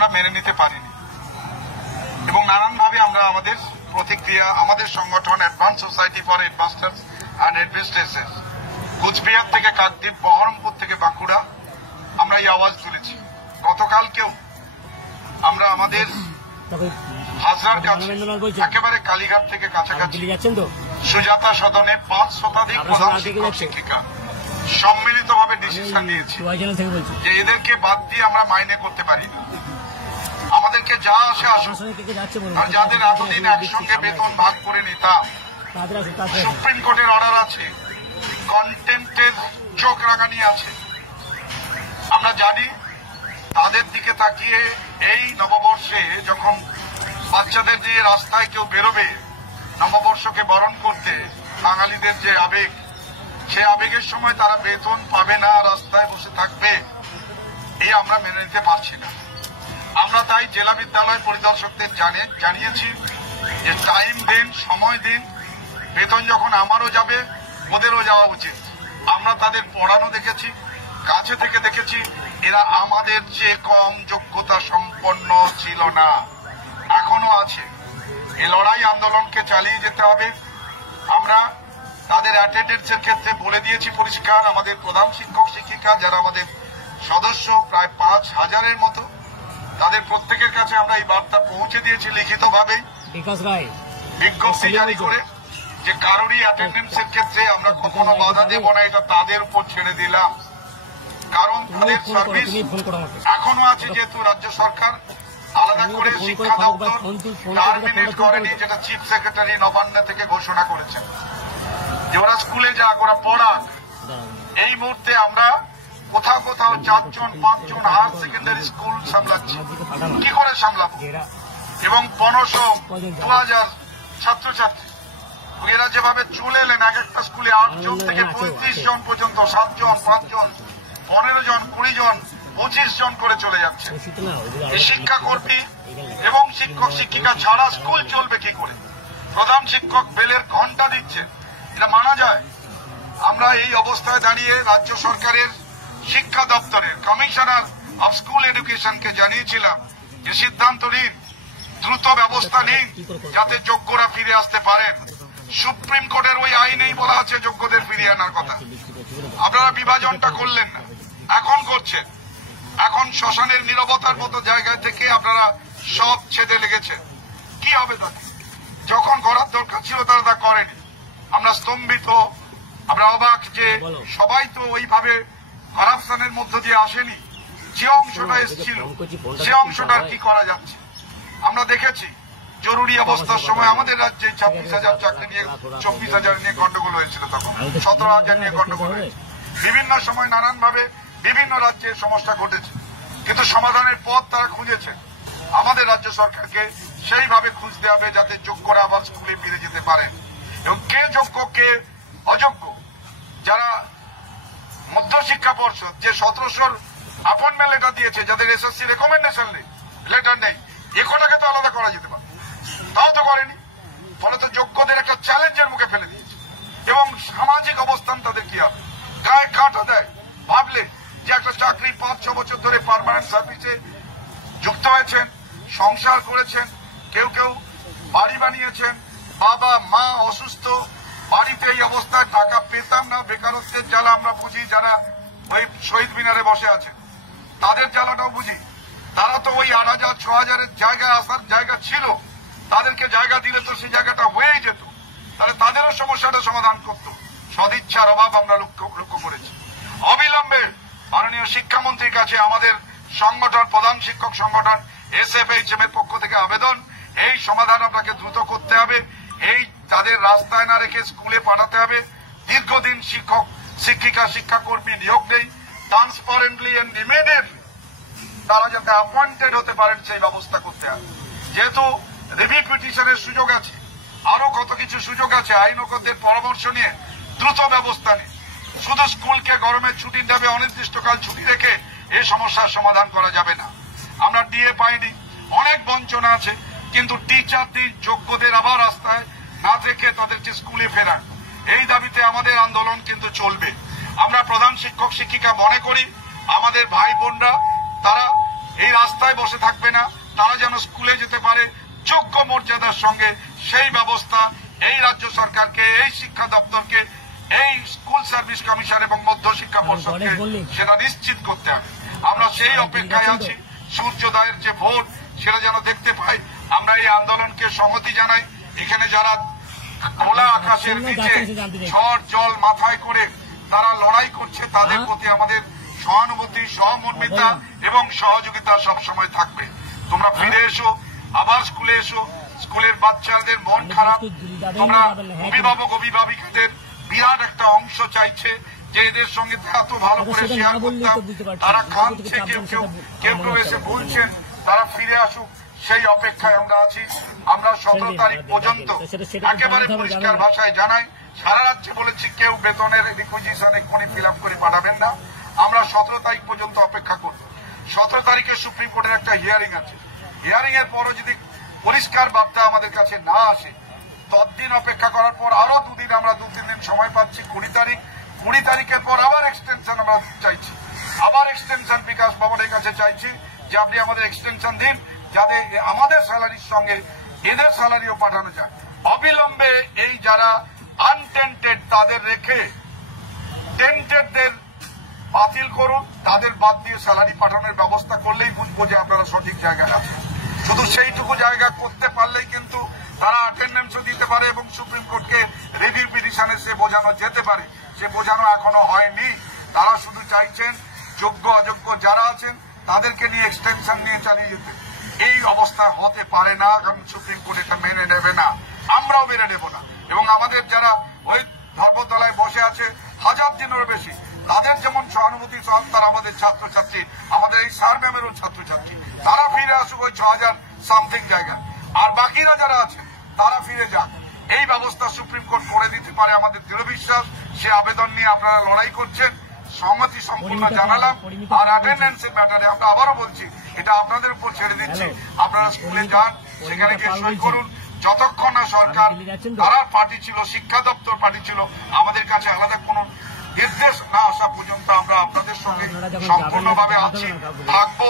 আমরা মেনে নিতে পারিনি এবং নানানভাবে আমরা আমাদের প্রতিক্রিয়া আমাদের সংগঠন advance society for headmasters and headmistresses Coochbehar থেকে কাকদ্বীপ, বহরমপুর থেকে বাঁকুড়া আমরা এই আওয়াজ তুলেছি। গতকালকেও আমরা আমাদের হাজরার কাছে একেবারে কালীঘাট থেকে কাছাকাছি সুজাতা সদনে 5 শতাধিক প্রধান শিক্ষক শিক্ষিকা সম্মিলিতভাবে ডিসিশন নিয়েছি যে এদেরকে বাদ দিয়ে আমরা মাইনে করতে পারি না। আমাদেরকে যা আসে আসুক, আর যাদের এতদিন একসঙ্গে বেতন ভাগ করে নিতাম, সুপ্রিম কোর্টের অর্ডার আছে, কন্টেম্পটের চোখ রাঙানি আছে। আমরা জানি তাদের দিকে তাকিয়ে এই নববর্ষে যখন বাচ্চাদের যে রাস্তায় কেউ বেরোবে নববর্ষকে বরণ করতে, বাঙালিদের যে আবেগ, সে আবেগের সময় তারা বেতন পাবে না, রাস্তায় বসে থাকবে, এই আমরা মেনে নিতে পারছি না। আমরা তাই জেলা বিদ্যালয় পরিদর্শকদের জানিয়েছি যে টাইম দিন, সময় দিন, বেতন যখন আমারও যাবে ওদেরও যাওয়া উচিত। আমরা তাদের পড়ানো দেখেছি, কাছে থেকে দেখেছি, এরা আমাদের চেয়ে কম যোগ্যতা সম্পন্ন ছিল না, এখনো আছে। এই লড়াই আন্দোলনকে চালিয়ে যেতে হবে। আমরা তাদের অ্যাটেন্ডেন্সের ক্ষেত্রে বলে দিয়েছি পরিষ্কার, আমাদের প্রধান শিক্ষক শিক্ষিকা যারা আমাদের সদস্য প্রায় 5,000-এর মতো, তাদের প্রত্যেকের কাছে আমরা এই বার্তা পৌঁছে দিয়েছি লিখিতভাবে বিজ্ঞপ্তি জারি করে যে কারোরই অ্যাটেন্ডেন্সের ক্ষেত্রে আমরা কখনো বাধা দেব না, এটা তাদের উপর ছেড়ে দিলাম। কারণ তাদের সার্ভিস এখনো আছে, যেহেতু রাজ্য সরকার আলাদা করে শিক্ষা দপ্তর টার্মিনেট করেনি, যেটা চিফ সেক্রেটারি নবান্ন থেকে ঘোষণা করেছেন যে ওরা স্কুলে যাক, ওরা পড়াক। এই মুহূর্তে আমরা কোথাও 4জন 5জন হায়ার সেকেন্ডারি স্কুল সামলাচ্ছি, কি করে সামলাবো? এবং 1500-2000 ছাত্রছাত্রী, এরা যেভাবে চলে এলেন, এক একটা স্কুলে 8 জন থেকে 35 জন পর্যন্ত, 7 জন, 5 জন, 15 জন, 20 জন, 25 জন করে চলে যাচ্ছে। এই শিক্ষাকর্মী এবং শিক্ষক শিক্ষিকা ছাড়া স্কুল চলবে কি করে? প্রধান শিক্ষক বেলের ঘন্টা দিচ্ছে, এটা মানা যায়? আমরা এই অবস্থায় দাঁড়িয়ে রাজ্য সরকারের শিক্ষা দপ্তরের কমিশনার অফ স্কুল এডুকেশনকে জানিয়েছিলাম যে সিদ্ধান্ত নিন, দ্রুত ব্যবস্থা নিন যাতে যোগ্যরা ফিরে আসতে পারেন। সুপ্রিম কোর্টের ওই আইনেই বলা আছে যোগ্যদের ফিরিয়ে আনার কথা। আপনারা বিভাজনটা করলেন না, এখন করছেন। এখন শ্মশানের নীরবতার মতো জায়গায় থেকে আপনারা সব ছেদে লেগেছেন। কি হবে তাতে? যখন করার দরকার ছিল তারা তা করেনি। আমরা স্তম্ভিত, আমরা অবাক যে সবাই তো ওইভাবে কারাপশনের মধ্য দিয়ে আসেনি। যে অংশটা এসেছিল সে অংশটা কি করা যাচ্ছে আমরা দেখেছি। জরুরি অবস্থার সময় আমাদের রাজ্যে 26,000 চাকরি নিয়ে 24,000 নিয়ে গন্ডগোল হয়েছিল, তখন 17,000 নিয়ে গন্ডগোল হয়েছে। বিভিন্ন সময় নানানভাবে বিভিন্ন রাজ্যে সমস্যা ঘটেছে, কিন্তু সমাধানের পথ তারা খুঁজেছে। আমাদের রাজ্য সরকারকে সেইভাবে খুঁজতে হবে যাতে যোগ্যরা আবার স্কুলে ফিরে যেতে পারেন। এবং কে যোগ্য কে অযোগ্য, যারা মধ্যশিক্ষা পর্ষদ যে 1700 অ্যাপয়েন্টমেন্ট লেটার দিয়েছে, যাদের এসএসসি রেকমেন্ডেশন লেটার নেই, একটাকে তো আলাদা করা যেতে পারে, তাও তো করেনি। ফলে তো যোগ্যদের একটা চ্যালেঞ্জের মুখে ফেলে দিয়েছে। এবং সামাজিক অবস্থান তাদের কি হবে? গায়ে কাঁটা দেয় ভাবলে যে একটা চাকরি 5-6 বছর ধরে পার্মানেন্ট সার্ভিসে যুক্ত হয়েছেন, সংসার করেছেন, কেউ কেউ বাড়ি বানিয়েছেন, বাবা মা অসুস্থ, বাড়িতে এই অবস্থায় টাকা পেতাম না, বেকারত্বের জ্বালা আমরা বুঝি। যারা ওই শহীদ মিনারে বসে আছে তাদের জ্বালাটাও বুঝি। তারা তো ওই 8,000-6,000-এর জায়গায় আসার জায়গা ছিল, তাদেরকে জায়গা দিলে তো সেই জায়গাটা হয়েই যেত, তাহলে তাদেরও সমস্যাটা সমাধান করত। সদিচ্ছার অভাব আমরা লক্ষ্য করেছি। অবিলম্বে মাননীয় শিক্ষামন্ত্রীর কাছে আমাদের সংগঠন, প্রধান শিক্ষক সংগঠন SFHM এর পক্ষ থেকে আবেদন, এই সমাধান আপনাকে দ্রুত করতে হবে। এই তাদের রাস্তায় না রেখে স্কুলে পাঠাতে হবে। দীর্ঘদিন শিক্ষক শিক্ষিকা শিক্ষাকর্মী নিয়োগ নেই, ট্রান্সপারেন্টলি এন্ড ইমিডিয়েটলি তারা যাতে অ্যাপয়েন্টেড হতে পারেন সেই ব্যবস্থা করতে হবে। যেহেতু রিভিউ পিটিশনের সুযোগ আছে, আরো কত কিছু সুযোগ আছে, আইনজ্ঞদের পরামর্শ নিয়ে দ্রুত ব্যবস্থা নিয়ে শুধু স্কুলকে গরমের ছুটির দাবি অনির্দিষ্টকাল ছুটি রেখে এই সমস্যার সমাধান করা যাবে না। আমরা ডিএ পাইনি, অনেক বঞ্চনা আছে, কিন্তু টিচারদের যোগ্যদের আবার রাস্তায় না থেকে তাদেরকে স্কুলে ফেরান, এই দাবিতে আমাদের আন্দোলন কিন্তু চলবে। আমরা প্রধান শিক্ষক শিক্ষিকা মনে করি আমাদের ভাই বোনরা তারা এই রাস্তায় বসে থাকবে না, তারা যেন স্কুলে যেতে পারে যোগ্য মর্যাদার সঙ্গে, সেই ব্যবস্থা এই রাজ্য সরকারকে, এই শিক্ষা দপ্তরকে, এই স্কুল সার্ভিস কমিশন এবং মধ্য শিক্ষা পর্ষদকে সেটা নিশ্চিত করতে হবে। আমরা সেই অপেক্ষায় আছি, সূর্যোদয়ের যে ভোট সেটা যেন দেখতে পাই। আমরা এই আন্দোলনকে সংহতি জানাই। এখানে যারা খোলা আকাশের নিচে ঝড় জল মাথায় করে তারা লড়াই করছে, তাদের প্রতি আমাদের সহানুভূতি, সহমর্মিতা এবং সহযোগিতা সবসময় থাকবে। তোমরা ফিরে এসো, আবার স্কুলে এসো। স্কুলের বাচ্চাদের মন খারাপ, তোমরা অভিভাবক অভিভাবিকাদের বিরাট একটা অংশ চাইছে যে এদের সঙ্গে এত ভালো করে শেয়ার করতাম, তারা কাঁদছে, কেউ কেউ এসে বলছেন তারা ফিরে আসুক, সেই অপেক্ষায় আমরা আছি। আমরা 17 তারিখ পর্যন্ত একেবারে পরিষ্কার ভাষায় জানাই, সারা রাজ্যে বলেছি কেউ বেতনের রিকুইজিশন এক্ষুনি ফিল আপ করে পাঠাবেন না। আমরা 17 তারিখ পর্যন্ত অপেক্ষা করব। 17 তারিখে সুপ্রিম কোর্টের একটা হিয়ারিং আছে। হিয়ারিং এর পরও যদি পরিষ্কার বার্তা আমাদের কাছে না আসে, ততদিন অপেক্ষা করার পর আরো দুদিন, আমরা 2-3 দিন সময় পাচ্ছি। 20 তারিখের পর আবার এক্সটেনশন আমরা চাইছি, আবার এক্সটেনশন বিকাশ ভবনের কাছে চাইছি যে আপনি আমাদের এক্সটেনশন দিন, যাতে আমাদের স্যালারির সঙ্গে এদের স্যালারিও পাঠানো যায়। অবিলম্বে এই যারা আনটেন্টেড তাদের রেখে টেন্টেডদের বাতিল করুন, তাদের বাদ দিয়ে স্যালারি পাঠানোর ব্যবস্থা করলেই বুঝবো যে আপনারা সঠিক জায়গায় আছেন। শুধু সেইটুকু জায়গা করতে পারলেই কিন্তু তারা অ্যাটেন্ডেন্সও দিতে পারে এবং সুপ্রিম কোর্টকে রিভিউ পিটিশনে সে বোঝানো যেতে পারে। সে বোঝানো এখনো হয়নি। তারা শুধু চাইছেন যোগ্য অযোগ্য যারা আছেন তাদেরকে নিয়ে এক্সটেনশন নিয়ে চালিয়ে যেতে। এই অবস্থা হতে পারে না, কারণ সুপ্রিম কোর্ট এটা মেনে নেবে না, আমরাও মেনে নেব না। এবং আমাদের যারা ওই ধর্মতলায় বসে আছে 1000 দিনেরও বেশি, তাদের যেমন সহানুভূতি সহ তারা আমাদের ছাত্রছাত্রী, আমাদের এই স্যার ম্যামেরও ছাত্রছাত্রী, তারা ফিরে আসুক ওই 6000 সামথিং জায়গা। আর বাকিরা যারা আছে তারা ফিরে যান। এই ব্যবস্থা সুপ্রিম কোর্ট করে দিতে পারে আমাদের দৃঢ় বিশ্বাস। সে আবেদন নিয়ে আপনারা লড়াই করছেন, সংহতি সম্পূর্ণ জানালাম। আর অ্যাটেন্ডেন্সের ব্যাপারে আমরা আবারও বলছি, এটা আপনাদের উপর ছেড়ে দিচ্ছি। আপনারা স্কুলে যান, সেখানে গিয়ে সই করুন। যতক্ষণ না সরকার, তারা পার্টি ছিল, শিক্ষা দপ্তর পার্টি ছিল, আমাদের কাছে আলাদা কোনো নির্দেশ না আসা পর্যন্ত আমরা আপনাদের সঙ্গে সম্পূর্ণভাবে আছি, থাকবো।